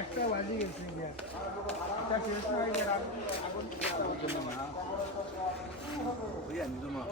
একটা বাজি গেছে গিয়া এটা শেষ হয়ে গেল আগুন না ওই আমি তো মা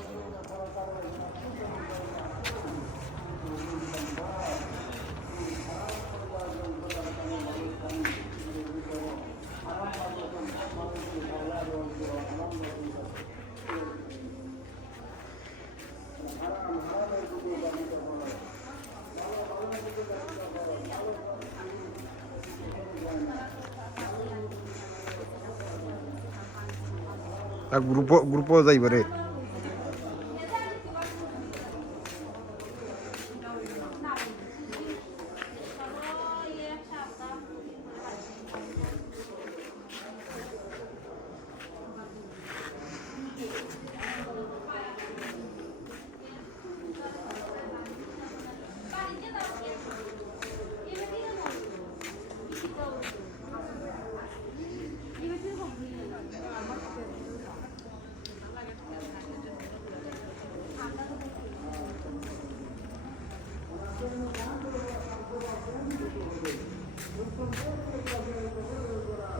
গ্রুপ যাইব রে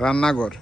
রান্নাঘর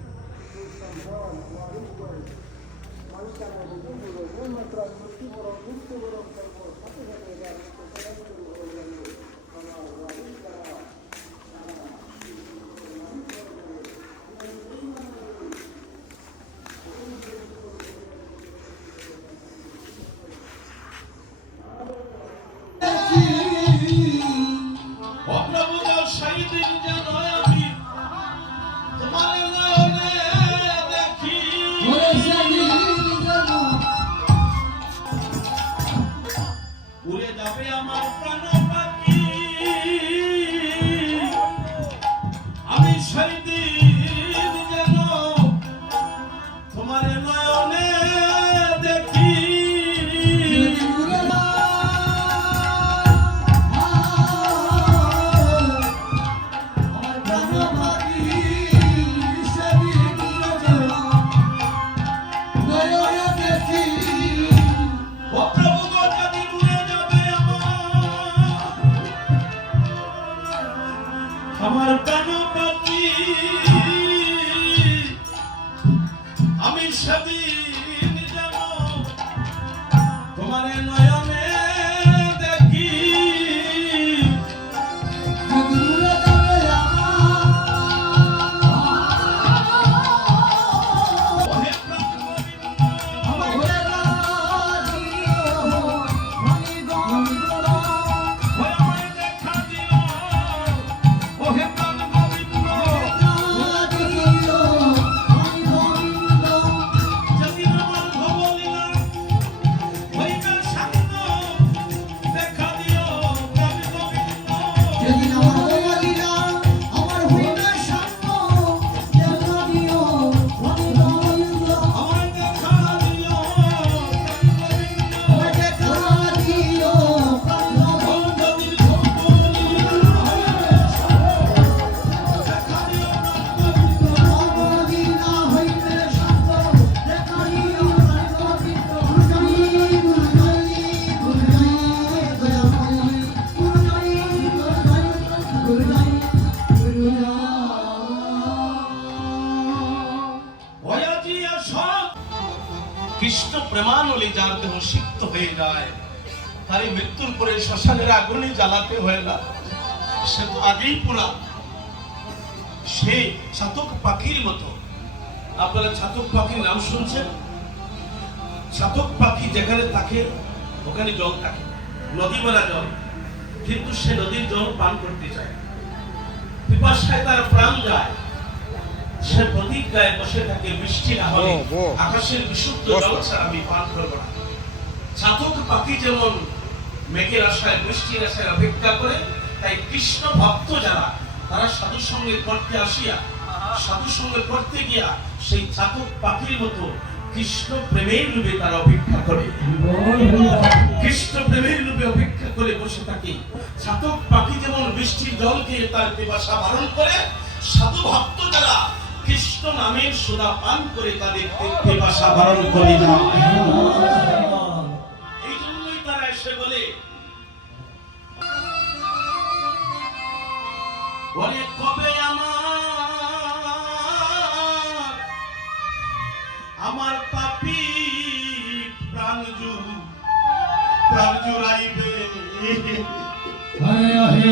আমার প্রাণ পাখি আমি সেদিন যাব তোমার নয়নে দেখি কৃষ্ণ প্রেমানলি যার দেহ সিক্ত হয়ে যায়, তার মৃত্যুর পরে শ্মশানের আগুনে জ্বালাতে হয় না, সে তো আগেই পুরা। সে চাতক পাখির মতো। আপনারা চাতক পাখির নাম শুনছেন? চাতক পাখি যেখানে থাকে ওখানে জল থাকে, নদী ভরা জল, কিন্তু সে নদীর জল পান করতে চায়, পিপাসায় তার প্রাণ যায়। সে প্রতিজ্ঞায় বসে থাকে, বৃষ্টি না হলে আকাশের বিশুদ্ধ জল ছাড়া আমি পান করব না। চাতক পাখি যেমন মেঘের আশায়, বৃষ্টির আশায় অপেক্ষা করে, তাই কৃষ্ণ ভক্ত যারা, তারা সাধু সঙ্গে করতে আসিয়া, সাধু সঙ্গে করতে গিয়া সেই চাতক পাখির মতো কৃষ্ণ প্রেমের লোভে তারা অপেক্ষা করে, কৃষ্ণ প্রেমের লোভে অপেক্ষা করে বসে থাকে। চাতক পাখি যেমন বৃষ্টির জলকে তার পিপাসা বারণ করে, সাধু ভক্ত যারা কৃষ্ণ নামের সুধা পান করে তাদের পিপাসা বারণ করে যায়। এই জন্যই তারা এসে বলে, বলে কবে আমার পাপী প্রাণ জুড়াইবে। হরে হরে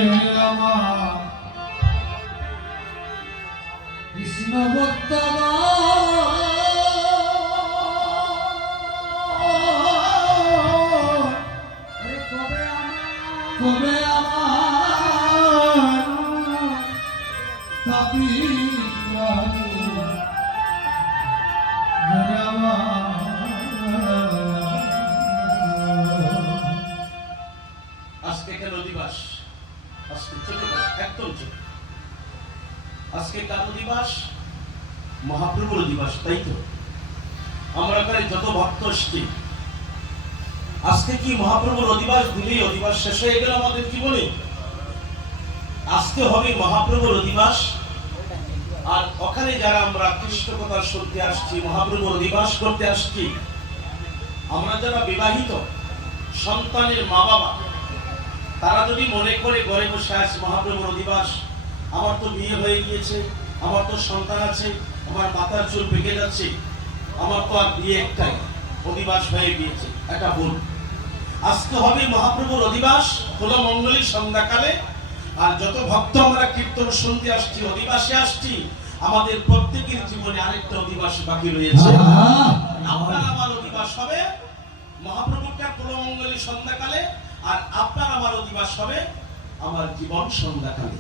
আমার কৃষ্ণ ভক্ত কবে আমার তাপি আজকে কেন দিবস? আজকে ছোট একদম ছোট। আজকে কার দিবস? মহাপ্রভুর দিবস, তাই তো? আমরা এখানে যত ভক্ত আসছি, আজকে কি মহাপ্রভুর অধিবাস দিলেই অধিবাস শেষ হয়ে গেল আমাদের জীবনে? আজকে হবে মহাপ্রভুর অধিবাস। আর ওখানে যারা আমরা কৃষ্ণ কথা শুনতে আসছি, মহাপ্রভুর অধিবাস করতে আসছি, আমরা যারা বিবাহিত সন্তানের মা বাবা, তারা যদি মনে করে ঘরে বসে আছে মহাপ্রভুর অধিবাস, আমার তো বিয়ে হয়ে গিয়েছে, আমার তো সন্তান আছে, আমার মাথার চুল পেকে যাচ্ছে, আমার তো আর বিয়ে একটাই, অধিবাস হয়ে গিয়েছে, এটা ভুল। আজকে হবে মহাপ্রভুর অধিবাস, হলো মঙ্গলী সন্ধ্যাকালে। আর যত ভক্ত আমরা কীর্তন শুনতে আসছি, অধিবাসে আসছি, আমাদের প্রত্যেকের জীবনে আরেকটা অধিবাস বাকি রয়েছে। আপনার আমার অধিবাস হবে মহাপ্রভুটা কুলমঙ্গলী সন্ধ্যাকালে, আর আপনার আমার অধিবাস হবে আমার জীবন সন্ধ্যাকালে।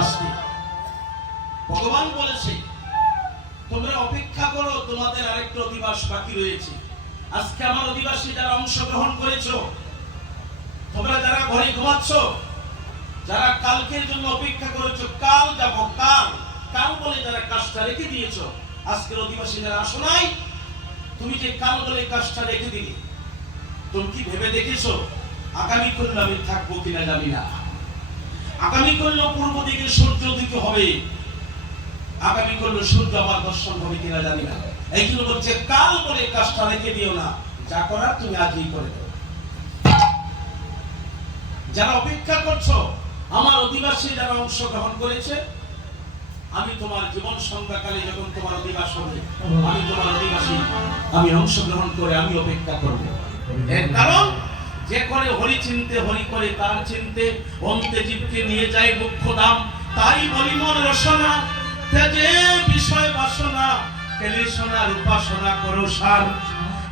আজকে ভগবান বলেছে, তোমরা অপেক্ষা করো, তোমাদের আরেকটা অধিবাস বাকি রয়েছে। আজকে আমার অধিবাসে যারা অংশগ্রহণ করেছো, তোমরা যারা ঘরে ঘুমাচ্ছ, যারা কালকের জন্য অপেক্ষা করেছো, কাল যাব কাল কাল বলে যারা কাজটা রেখে দিয়েছো, আজকের অধিবাসী যারা আসো নাই, তুমি যে কাল বলে কাজটা রেখে দিলে, তুমি কি ভেবে দেখেছো আগামী করলে আমি থাকবো কিনা জানি না, আগামী করলে পূর্ব দিকে সূর্য উদিত হবে, আগামী করলে সূর্য আমার দর্শন হবে কিনা জানি না। এই জন্য বলছে কাল বলে কাজটা রেখে দিও না, যা করার তুমি আজই করে দাও। যারা অপেক্ষা করছো, আমার অধিবাসী যারা অংশগ্রহণ করেছে, আমি তোমার জীবন সন্ধ্যাকালে যখন তোমার অধিবাস হবে, আমি তোমার অধিবাসী, আমি অংশগ্রহণ করে আমি অপেক্ষা করব। এর কারণ যে করে হরি চিনতে, হরি করে তার চিনতে, অন্তে জীবকে নিয়ে যায় মুখ্য ধাম। তাই বলি মন রসনা, তেজে বিষয় বাসনা, কেলেশনার উপাসনা করো সার।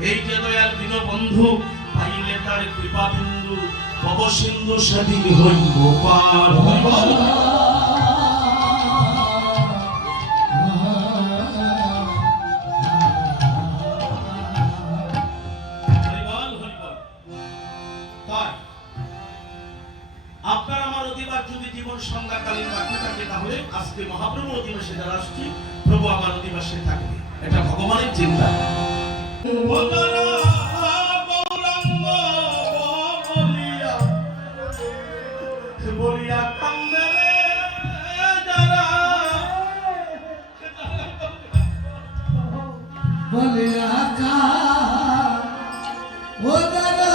এই যে দয়াল দীনবন্ধু, পাইলে তার কৃপা বিন্দু, ভব সিন্ধু সেদিন হইব পার। আপনার আমার অধিবাস যদি জীবন সন্ধ্যাকালীন বাকি থাকে, তাহলে আজকে মহাপ্রভু অধিবাসে যারা আসছি, প্রভু আমার অধিবাসে থাকবে, এটা ভগবানের চিন্তা। বলিয়া কান্দে যারা, বলিয়া ও দাদা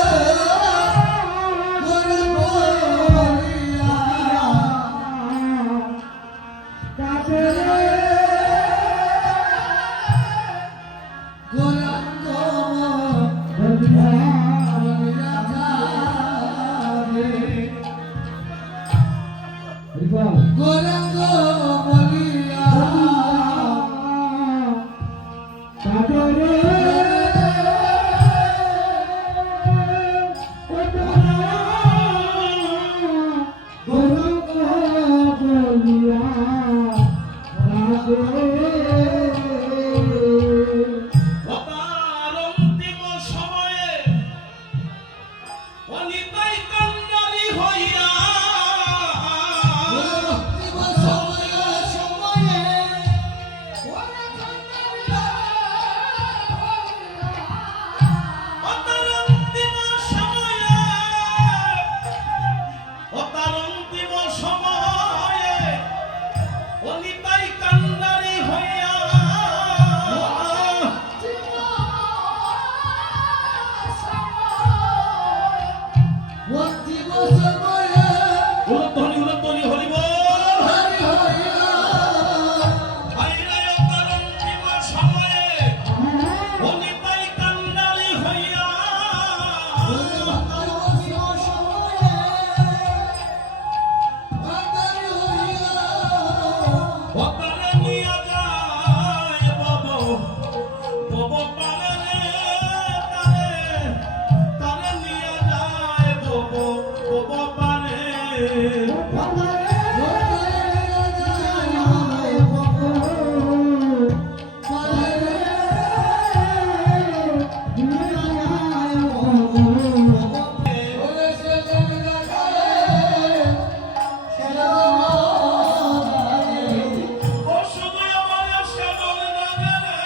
ও শুধু আমার সেজন জানে রে,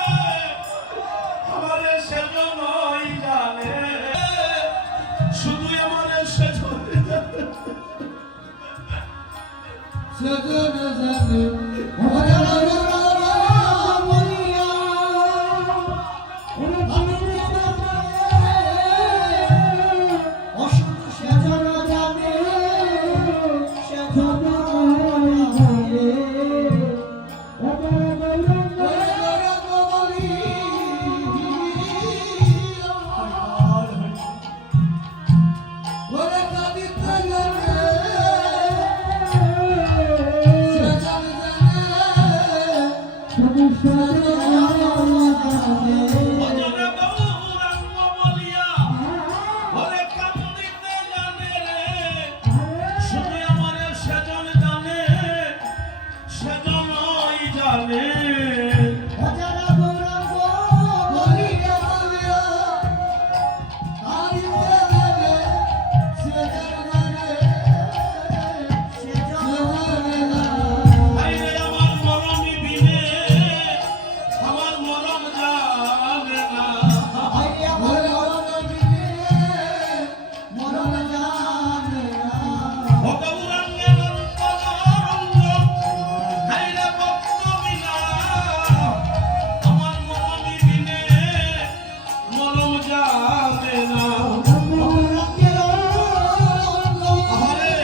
আমার সেজনই জানে, শুধু আমার সেজন জানে। ভজনে গৌরাঙ্গ বলিয়া ওরে কান্দিতে জানে রে, শুধু আমার সেজন জানে, সেজনই জানে। আইরে আমার মরমী বিনে আমার মরম জানে না। ও গৌরাঙ্গের অন্তরঙ্গ, আইরে ভক্ত বিনা আমার মরমী বিনে মরম জানে না। আহারে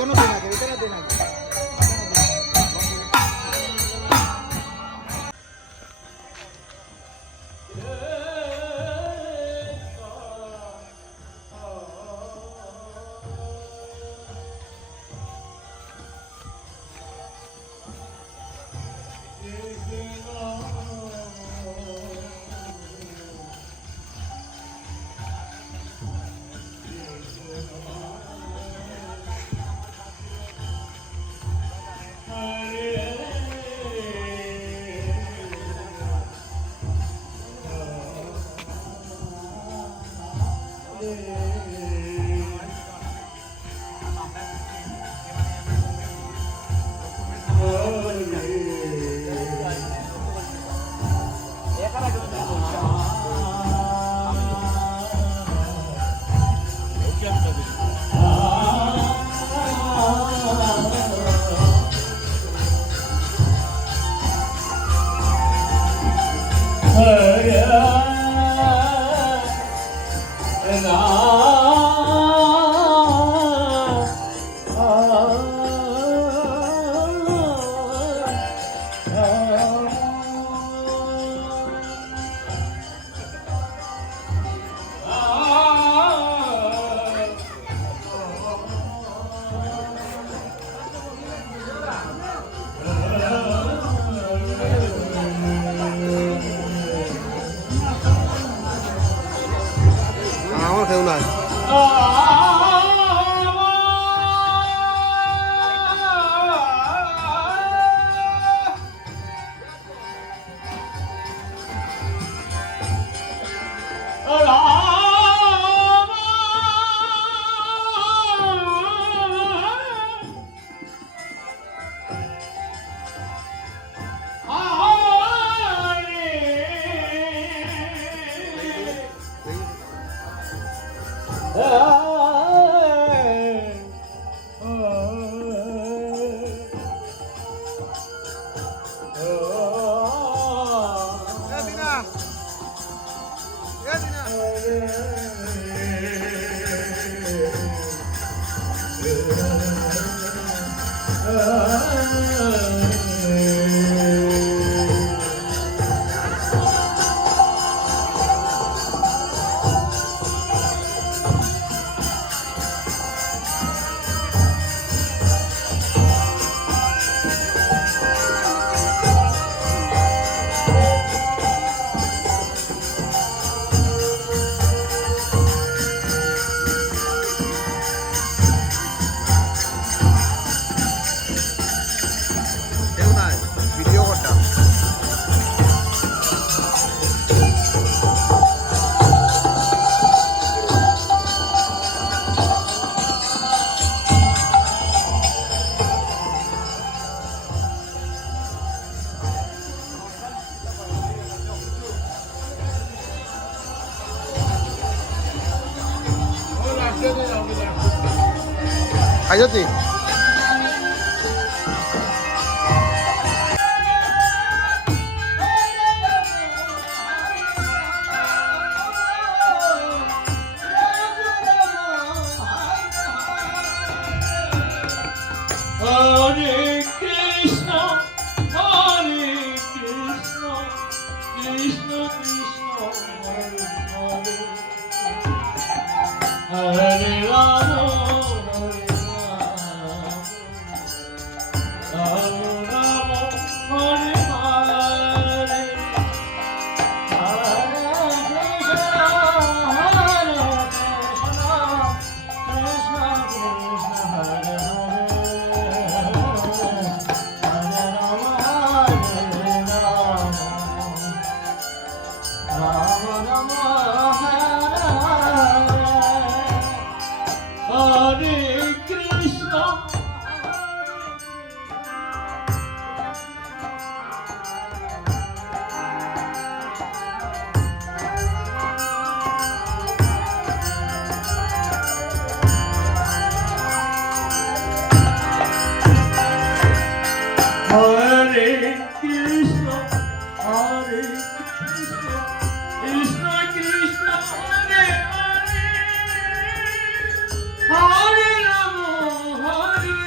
এখানে দেন আগে, এখানে দেন আগে। আমার কেউ নাই। খাইছি Hare Krishna, Hare Krishna, Krishna Krishna, Hare Hare, Hare Rama, Hare Rama, Hare Hare, Hare Krishna, Krishna Krishna, Hare Hare. Hare Krishna, Hare Krishna, Hare Krishna, Krishna Krishna, Hare Hare, Hare Rama, Hare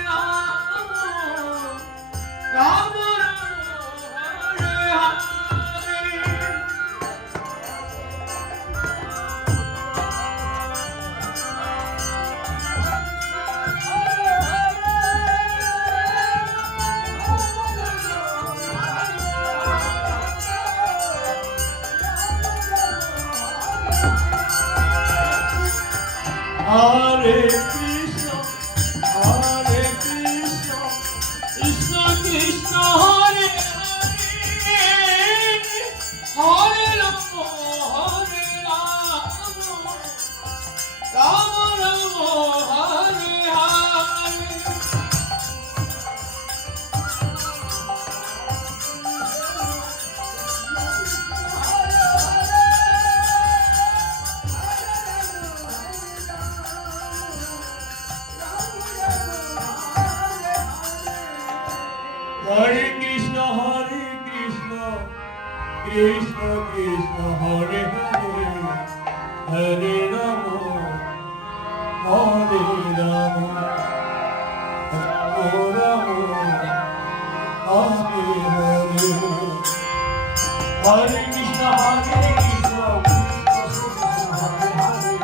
Hare Krishna, Hare Krishna, Krishna Krishna, Hare Hare, Hare Rama, Hare Rama, Rama Rama, Hare Hare. Hare Krishna, Krishna Krishna, Hare Hare, Hare Rama, Hare Rama, Rama Rama, Hare Hare. Hare Krishna, Krishna Krishna, Hare Hare.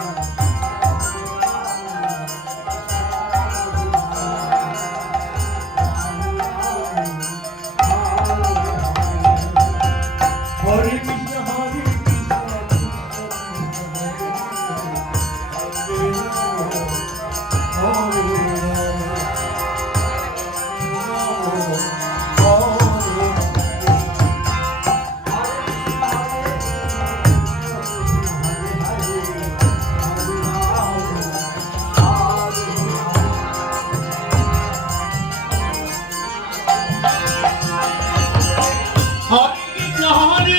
Hare Krishna, Hare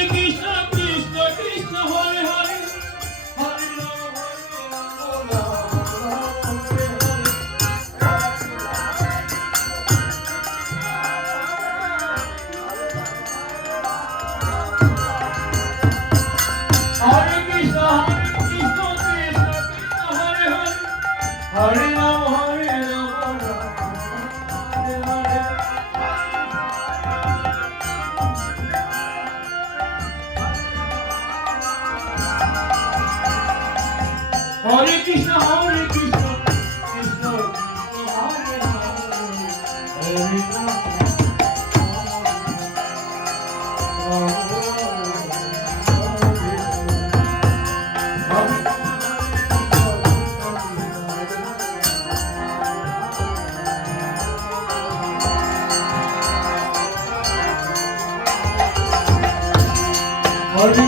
Krishna, Krishna Krishna, Hare Hare, Hare Rama, Rama Rama, Hare Hare. Hare Krishna, Krishna Krishna, Hare Hare, Hare Rama, Rama Hare Hare. Hare Krishna, Krishna Krishna, Hare Hare, Hare Rama, Rama Hare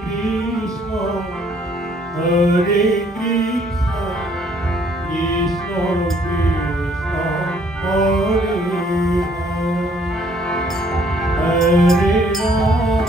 Krishna, Hare Krishna, Krishna Krishna, Hare Hare, Hare Rama,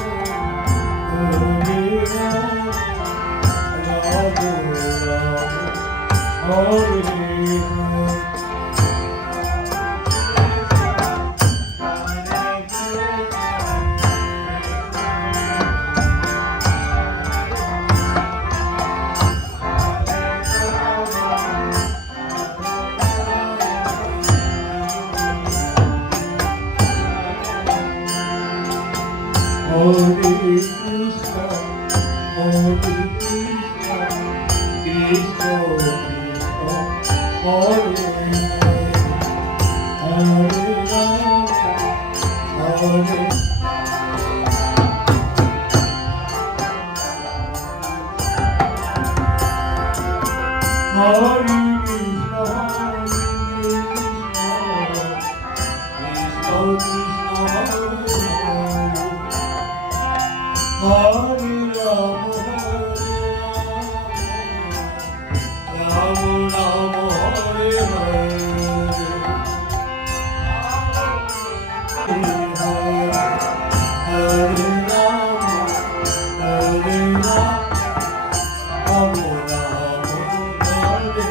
Rama Rama, Hare Hare. Hare Krishna, Krishna Krishna, Hare Hare, Hare Rama, Hare. Hare Krishna, Krishna Krishna, Hare Rama, Rama Rama, Hare Hare, Hare Rama, Hare Rama, Rama Rama, Hare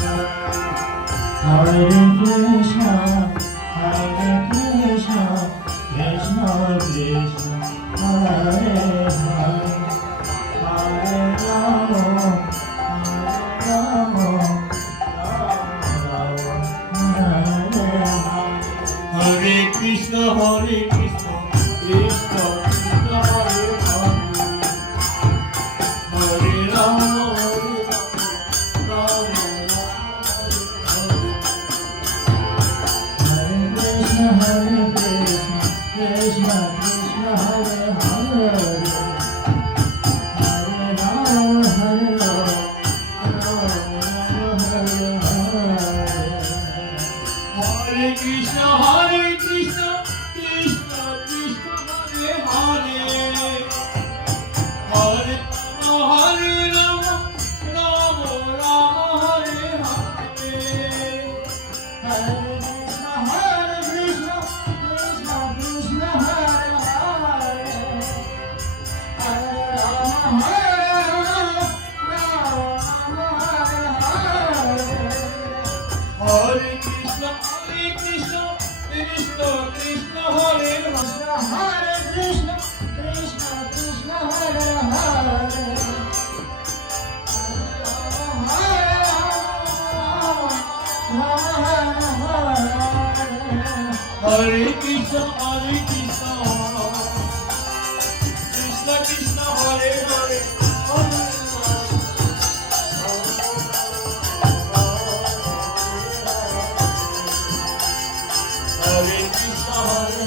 Hare. Hare Krishna, Krishna Krishna, Hare Hare, Hare Rama, Rama Rama, Hare Hare Krishna, Krishna Krishna, Hare Hare, Hare Krishna, Hare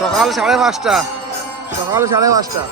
সকাল 5:30, সকাল 5:30।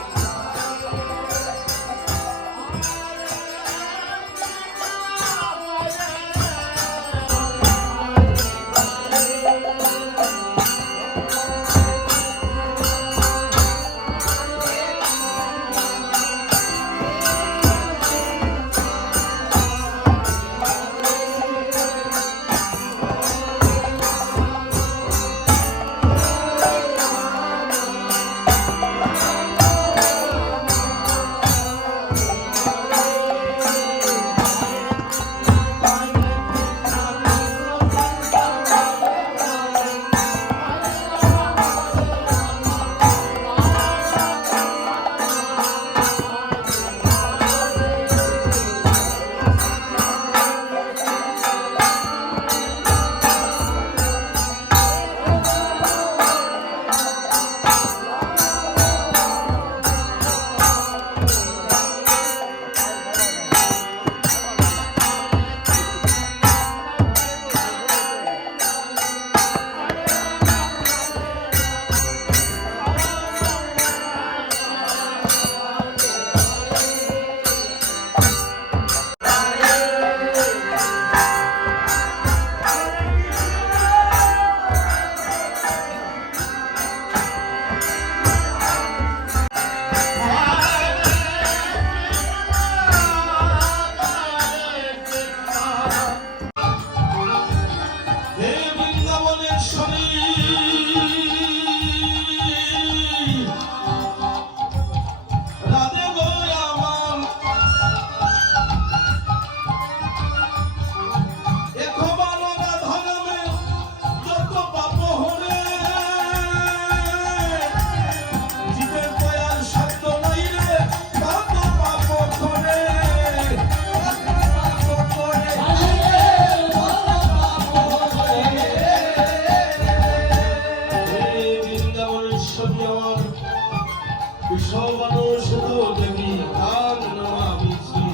মানুষ তো দেখি কান নমামি শ্রী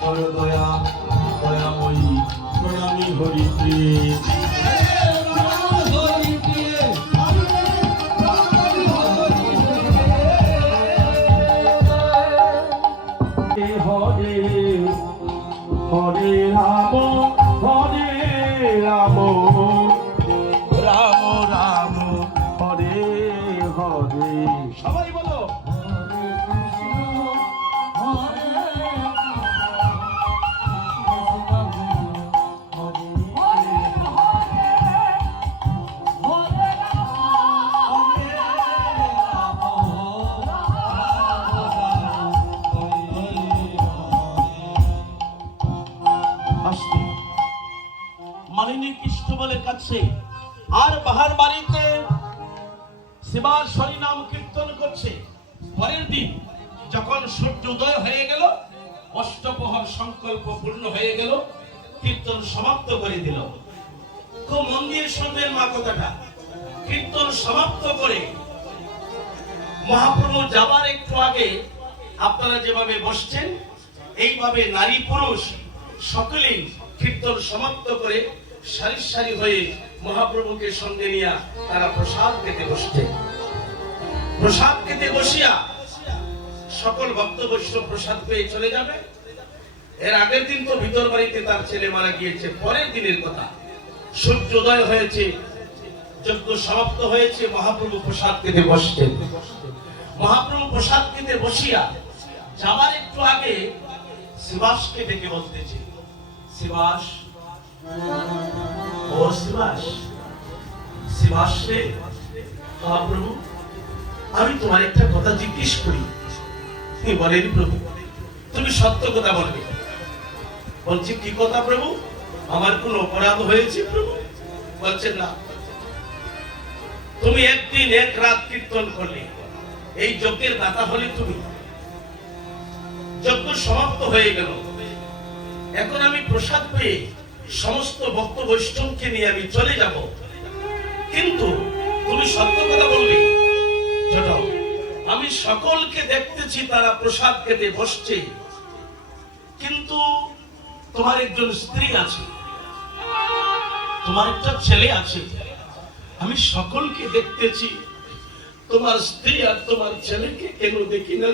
তোর দয়া দয়াময়ী প্রণামী হরিপ্রিয়ে হরে হরে রাম হরে রাম রাম রাম হরে হরে সবাই বলো মালিনী কৃষ্ণ বলে কাছে আর বাহার বাড়িতে শিবার হরি নাম কীর্তন করছে। পরের দিন যখন সূর্য উদয় হয়ে গেল, অষ্টপ্রহর সংকল্প পূর্ণ হয়ে গেল, কীর্তন সমাপ্ত করে দিল। খুব মন দিয়ে শুনবেন মা কথাটা। কীর্তন সমাপ্ত করে মহাপ্রভু যাবার একটু আগে আপনারা যেভাবে বসছেন এইভাবে নারী পুরুষ সকলেই কীর্তন সমাপ্ত করে সারি সারি হয়ে মহাপ্রভুকে সঙ্গে নিয়ে তারা প্রসাদ খেতে বসছে। প্রসাদ খেতে বসিয়া সকল ভক্ত বৈষ্ণব প্রসাদ পেয়ে চলে যাবে। এর আগের দিন তো ভিতর বাড়িতে তার ছেলে মারা গিয়েছে। পরের দিনের কথা, সূর্যোদয় হয়েছে, যজ্ঞ সমাপ্ত হয়েছে, মহাপ্রভু প্রসাদ খেতে বসছেন। মহাপ্রভু প্রসাদ খেতে বসিয়া যাবার একটু আগে শিবাসকে ডেকে বলতেছে, শিবাস, ও শিবাস, শিবাস রে, মহাপ্রভু আমি তোমার একটা কথা জিজ্ঞেস করি। তুমি বলেন প্রভু, তুমি সত্য কথা বলবে। বলছি কি কথা প্রভু? আমার কোন অপরাধ হয়েছে প্রভু? বলছেন না, তুমি একদিন এক রাত কীর্তন করলে, এই যজ্ঞের দাতা হলে তুমি। যজ্ঞ সমাপ্ত হয়ে গেল, এখন আমি প্রসাদ পেয়ে সমস্ত ভক্ত বৈষ্ণবকে নিয়ে আমি চলে যাব, কিন্তু তুমি সত্য কথা বলবে। আমি সকলকে দেখতেছি তারা প্রসাদ খেতে বসছে, কিন্তু তোমার একজন স্ত্রী আছে, তোমার একটা ছেলে আছে, আমি সকলকে দেখতেছি, তোমার স্ত্রী আর তোমার ছেলেকে কেন দেখি না?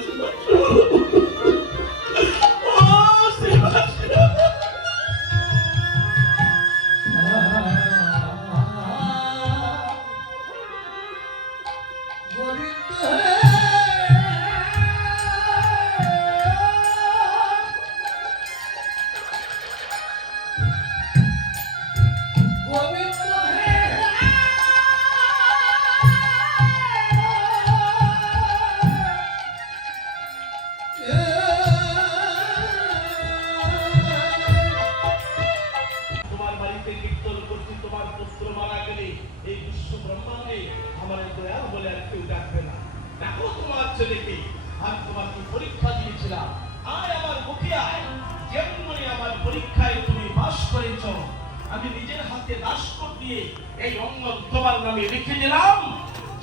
পরীক্ষা দিয়েছিলাম, আয় আমার মুখে আয়, যেমন আমার পরীক্ষায় তুমি পাস করেছ, আমি নিজের হাতে রাষ্ট্র দিয়ে এই অঙ্গ তোমার নামে লিখে দিলাম।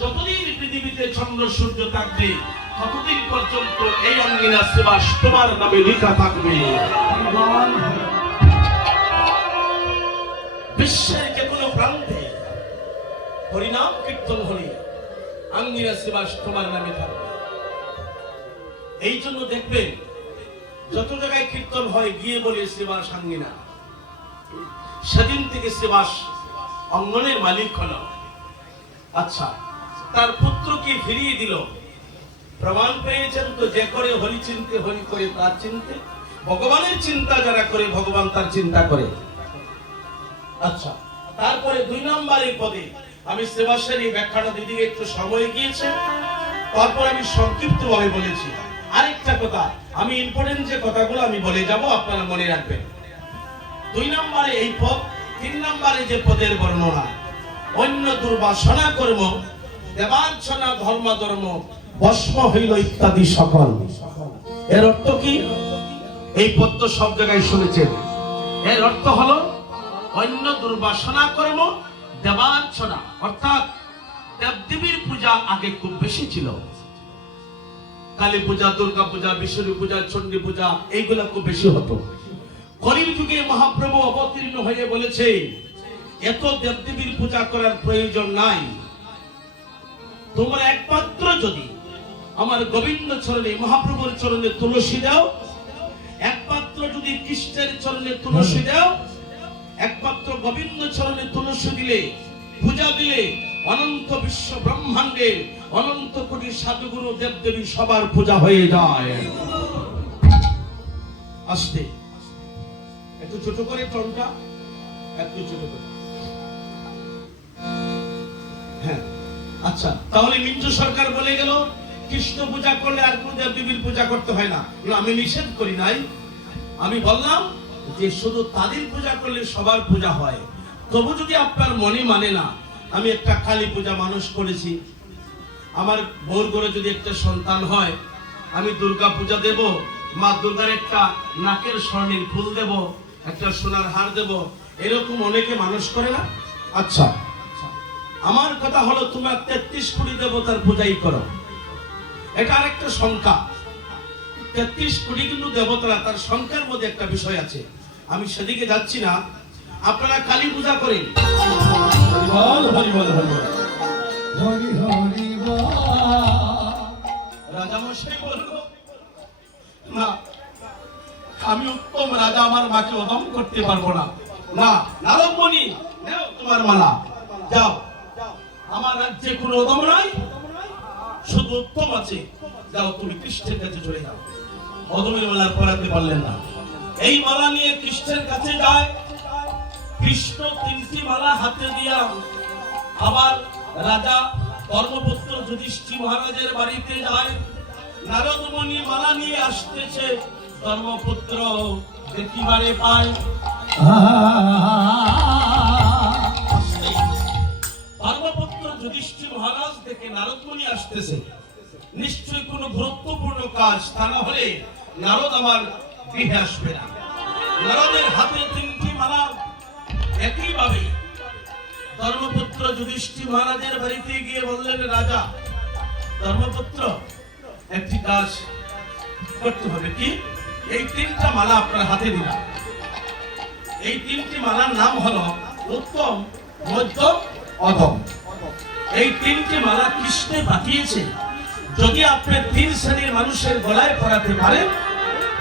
যতদিন পৃথিবীতে চন্দ্র সূর্য থাকবে ততদিন পর্যন্ত এই অঙ্গিনা শিবাস তোমার নামে লেখা থাকবে। বিশ্বের যে কোনো প্রান্তে হরিনাম কীর্তন হলে অঙ্গিনা শিবাস তোমার নামে থাকবে। এই জন্য দেখবেন যত জায়গায় কীর্তন হয় গিয়ে বলে শিবাস আঙ্গিনা। সেদিন থেকে শিবাস অঙ্গনের মালিক হলো। আচ্ছা, তার পুত্রকে ফিরিয়ে দিল। প্রমাণ পেয়েছেন তো, যে করে হরি চিনতে, হরি করে তার চিনতে। ভগবানের চিন্তা যারা করে ভগবান তার চিন্তা করে। আচ্ছা, তারপরে 2 নম্বরের পদে আমি শিবাসের এই ব্যাখ্যাটা দিদিকে একটু সময় গিয়েছে, তারপর আমি সংক্ষিপ্ত ভাবে বলেছি। আরেকটা কথা, আমি ইম্পর্টেন্ট যে কথাগুলো আমি বলে যাব আপনারা মনে রাখবেন। 2 নম্বরে এই পদ, 3 নম্বরে যে পদের বর্ণনা, অন্য দুর্বাসনা কর্ম, দেবার্চনা, ধর্ম ধর্ম ভস্ম হইল ইত্যাদি সকল। এর অর্থ কি? এই পদ তো সব জায়গায় শুনেছেন। এর অর্থ হলো অন্য দুর্বাসনা কর্ম, দেবার্চনা, অর্থাৎ দেবদেবীর পূজা আগে খুব বেশি ছিল, কালী পূজা, দুর্গা পূজা, বিষ্ণু পূজা, চণ্ডী পূজা এইগুলা খুব বেশি হতো। কলির যুগে মহাপ্রভু অবতীর্ণ হয়ে বলেছে এত দেবদেবীর পূজা করার প্রয়োজন নাই, তোমরা একমাত্র যদি আমার গোবিন্দ চরণে, মহাপ্রভুর চরণে তুলসী দাও, একমাত্র যদি কৃষ্ণের চরণে তুলসী দাও, একমাত্র গোবিন্দ চরণে তুলসী দিলে, পূজা দিলে অনন্ত বিশ্ব ব্রহ্মাণ্ডে অনন্ত কোটি সাধুগুরু দেবদেবী সবার পূজা হয়ে যায়। আসতে একটু ছোট করে টনটা, একটু ছোট করে। হ্যাঁ, আচ্ছা, তাহলে মিঞ্জু সরকার বলে গেল কৃষ্ণ পূজা করলে আর কোন দেবদেবীর পূজা করতে হয় না। আমি নিষেধ করি নাই, আমি বললাম যে শুধু তাদের পূজা করলে সবার পূজা হয়। তবু যদি আপনার মনে মানে না, আমি একটা কালী পূজা মানুষ করেছি, আমার বউর ঘরে যদি একটা সন্তান হয়, আমি দুর্গা পূজা দেব, মা দুর্গার একটা নাকের স্বর্ণের ফুল দেব, একটা সোনার হার দেব, এরকম অনেকে মানুষ করে না। আচ্ছা, আমার কথা হলো তোমরা 33 কোটি দেবতার পূজাই করো, এটা আরেকটা সংখ্যা। 33 কোটি কিন্তু দেবতারা, তার সংখ্যার মধ্যে একটা বিষয় আছে, আমি সেদিকে যাচ্ছি না। আপনারা কালী পূজা করেন, রাজামশাই বলল না, আমি উত্তম রাজা আমার মাকে অদম করতে পারবো না। না, নারদ মুনি, নাও তোমার মালা, যাও, আমার রাজ্যে কোনো অদম নাই, শুধু উত্তম আছে, যাও তুমি কৃষ্ণের কাছে চলে যাও। অদমের মালা পরাতে পারলেন না, এই মালা নিয়ে কৃষ্ণের কাছে যায়। কৃষ্ণ 3টি মালা হাতে দিয়া আবার রাজা ধর্মপুত্র যুধিষ্ঠির মহারাজের বাড়িতে যায়। নারদ মুনি মালা নিয়ে আসতেছে, ধর্মপুত্র দেখিবারে পায়। ধর্মপুত্র যুধিষ্ঠির মহারাজ দেখে নারদ মুনি আসতেছে, নিশ্চয়ই কোনো গুরুত্বপূর্ণ কাজ, তা না হলে নারদ আমার গৃহে আসবে না। নারদের হাতে 3টি মালা, একইভাবে ধর্মপুত্র যুধিষ্ঠির মহারাজের বাড়িতে গিয়ে বললেন, রাজা ধর্মপুত্র, একটি কাজ করতে হবে। কি? এই 3টা মালা আপনার হাতে দিলাম, এই 3টি মালার নাম হলো উত্তম, মধ্যম, অধম। এই 3টি মালা কৃষ্ণে পাঠিয়েছে, যদি আপনি 3 শ্রেণীর মানুষের গলায় পরাতে পারেন,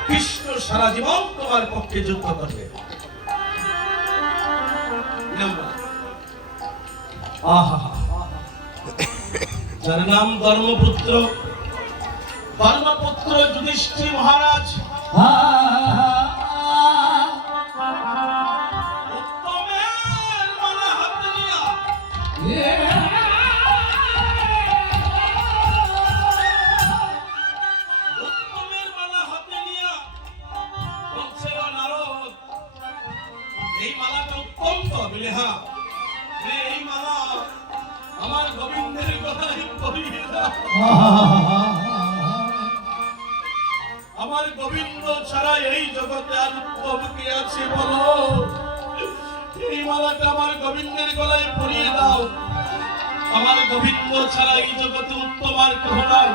কৃষ্ণ সারা জীবন তোমার পক্ষে যুদ্ধ করবে। যার নাম ধর্মপুত্র, ধর্মপুত্র যুধিষ্ঠির মহারাজ উত্তমের মালা হাতে নিয়া বলছে, নারদ এই মালাটা উত্তম তো? বলে হ্যাঁ। এই মালা আমার গোবিন্দের গলায় পরিয়ে দাও। আমার গোবিন্দ ছাড়া এই জগতে আর উত্তম কে আছে বলো? এই মালাটা আমার গোবিন্দের গলায় পরিয়ে দাও। আমার গোবিন্দ ছাড়া এই জগতে উত্তম আর কেউ নাই।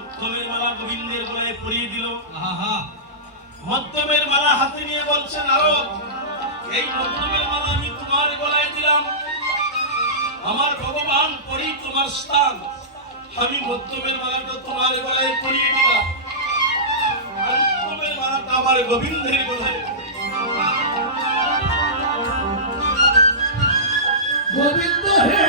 উত্তমের মালা গোবিন্দের গলায় পরিয়ে দিল। মধ্যমের মালা হাতে নিয়ে বলছে, নারদ এই মধ্যমের মালা আমি তোমার গলায় দিলাম, আমার ভগবান পরি তোমার স্থান, আমি মধ্যমের মালাটা তোমার গলায় পরিয়ে দিলাম, আর উত্তমের মালাটা আমার গোবিন্দের গলায়। গোবিন্দ হে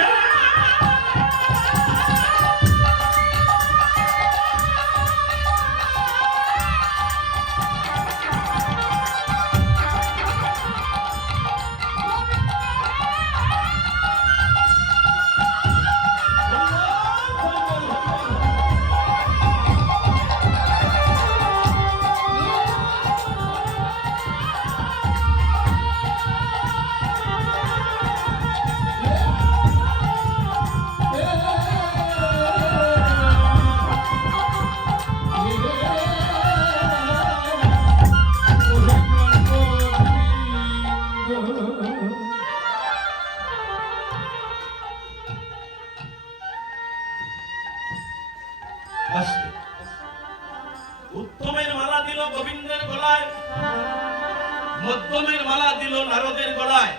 আস্তে। উত্তমের মালা দিল গোবিন্দের গলায়, মধ্যমের মালা দিল নারদের গলায়,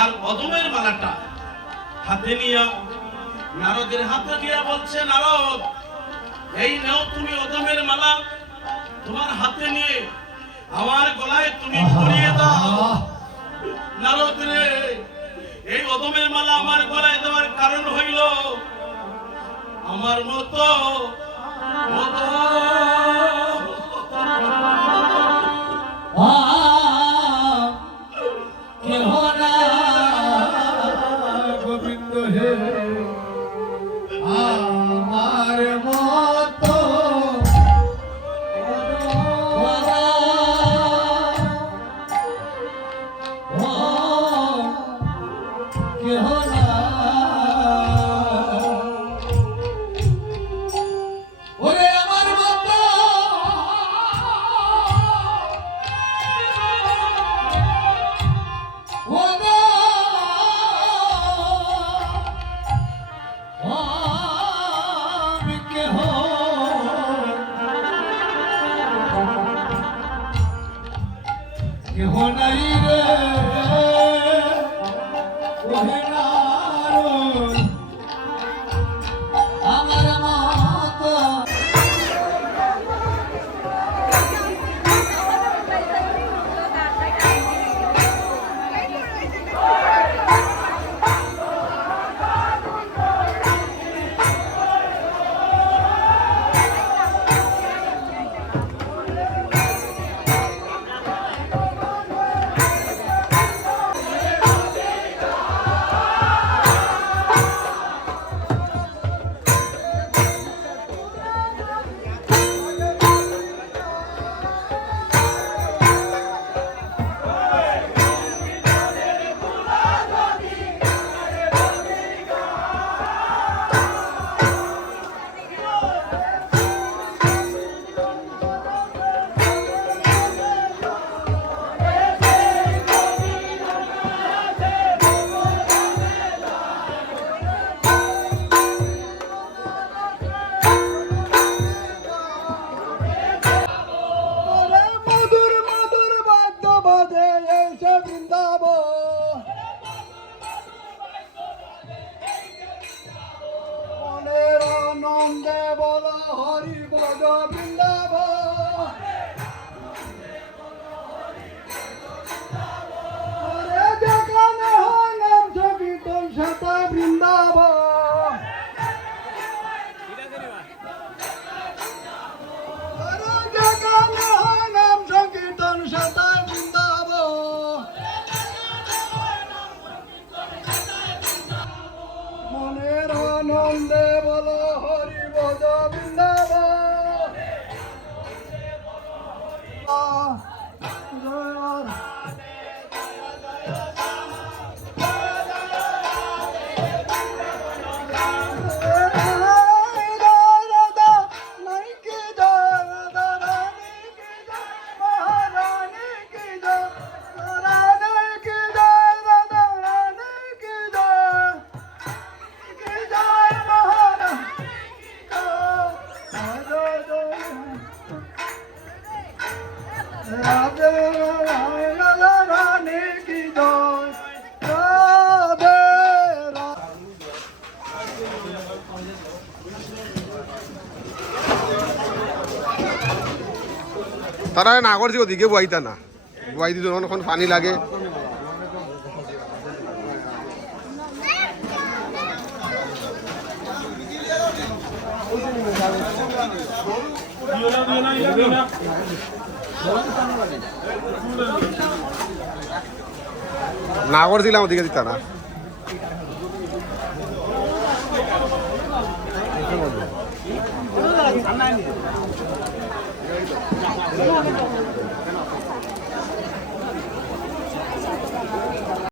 আর অদমের মালাটা হাতে নিয়ে নারদের হাতে দিয়ে বলছে, নারদ এই নাও তুমি অদমের মালা, তোমার হাতে নিয়ে আমার গলায় তুমি পরিয়ে দাও। নারদ রে, এই অদমের মালা আমার গলায় দেওয়ার কারণ হইল আমার মতো কেহ না গোবিন্দ হে আমার মতো কেহ না ওরে আমার মতো কেহ নাই রে ওহে নারদ আমার মতো মধুর মধুর বাদ্য বাজে এসে বৃন্দাবন, মনের আনন্দে বল হরি ভজ বৃন্দাবন। ওরে যেখানে হয় নাম সংকীর্তন সেটা বৃন্দাবন। ওরে যেখানে হয় নাম সংকীর্তন সেটা বৃন্দাবন। মনের আনন্দে বল হরি ভজ বৃন্দাবন। জয় রাধা নাই কি জয়, রাধা রানী কি জয়, মহারানী কি জয়, রাধা কি জয়, রাধা রানী কি জয়, কি জয় মহারানী কি জয়, রাধে রাধা রানী কি জয়, রাধে রাধে। তারা না করছি ওদিকে বুয়াইতা না, বুয়াই দিত যখন পানি লাগে। না করছিলাম ওদিকে দিতা না।